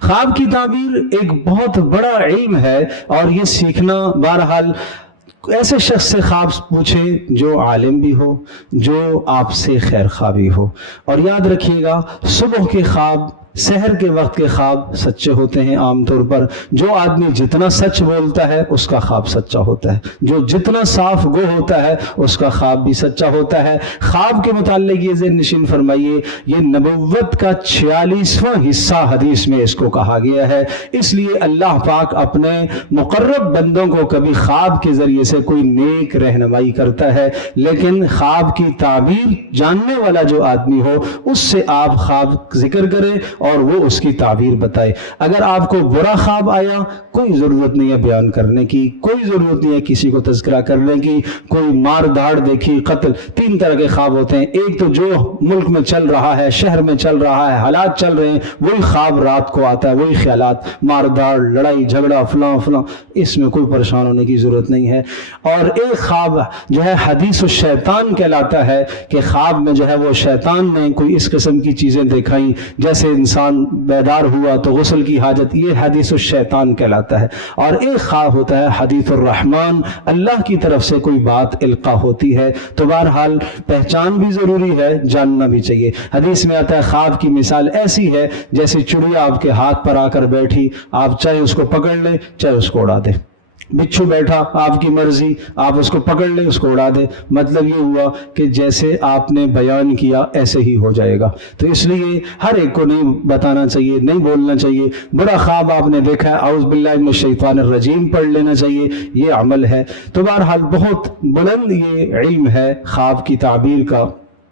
خواب کی تعبیر ایک بہت بڑا علم ہے، اور یہ سیکھنا بہرحال ایسے شخص سے خواب پوچھے جو عالم بھی ہو، جو آپ سے خیر خواہ بھی ہو۔ اور یاد رکھیے گا، صبح کے خواب، سحر کے وقت کے خواب سچے ہوتے ہیں عام طور پر۔ جو آدمی جتنا سچ بولتا ہے اس کا خواب سچا ہوتا ہے، جو جتنا صاف گو ہوتا ہے اس کا خواب بھی سچا ہوتا ہے۔ خواب کے متعلق یہ ذہن نشین فرمائیے، یہ نبوت کا 46واں حصہ حدیث میں اس کو کہا گیا ہے۔ اس لیے اللہ پاک اپنے مقرب بندوں کو کبھی خواب کے ذریعے سے کوئی نیک رہنمائی کرتا ہے، لیکن خواب کی تعبیر جاننے والا جو آدمی ہو اس سے آپ خواب ذکر کریں اور وہ اس کی تعبیر بتائے۔ اگر آپ کو برا خواب آیا، کوئی ضرورت نہیں ہے بیان کرنے کی، کوئی ضرورت نہیں ہے کسی کو تذکرہ کرنے کی۔ کوئی مار دھاڑ دیکھی، قتل، 3 طرح کے خواب ہوتے ہیں۔ ایک تو جو ملک میں چل رہا ہے، شہر میں چل رہا ہے، حالات چل رہے ہیں، وہی خواب رات کو آتا ہے، وہی خیالات، مار دھاڑ، لڑائی جھگڑا، فلاں فلاں، اس میں کوئی پریشان ہونے کی ضرورت نہیں ہے۔ اور ایک خواب جو ہے حدیث الشیطان کہلاتا ہے، کہ خواب میں جو ہے وہ شیطان نے کوئی اس قسم کی چیزیں دکھائیں، جیسے انسان بیدار ہوا تو غسل کی حاجت، یہ حدیث الشیطان کہلاتا ہے۔ اور ایک خواب ہوتا ہے حدیث الرحمن، اللہ کی طرف سے کوئی بات القا ہوتی ہے۔ تو بہرحال پہچان بھی ضروری ہے، جاننا بھی چاہیے۔ حدیث میں آتا ہے خواب کی مثال ایسی ہے جیسے چڑیا آپ کے ہاتھ پر آ کر بیٹھی، آپ چاہے اس کو پکڑ لیں چاہے اس کو اڑا دیں۔ بچھو بیٹھا، آپ کی مرضی، آپ اس کو پکڑ لیں اس کو اڑا دیں۔ مطلب یہ ہوا کہ جیسے آپ نے بیان کیا ایسے ہی ہو جائے گا۔ تو اس لیے ہر ایک کو نہیں بتانا چاہیے، نہیں بولنا چاہیے۔ برا خواب آپ نے دیکھا ہے، اعوذ باللہ من الشیطان الرجیم پڑھ لینا چاہیے، یہ عمل ہے۔ تو بہرحال بہت بلند یہ علم ہے خواب کی تعبیر کا۔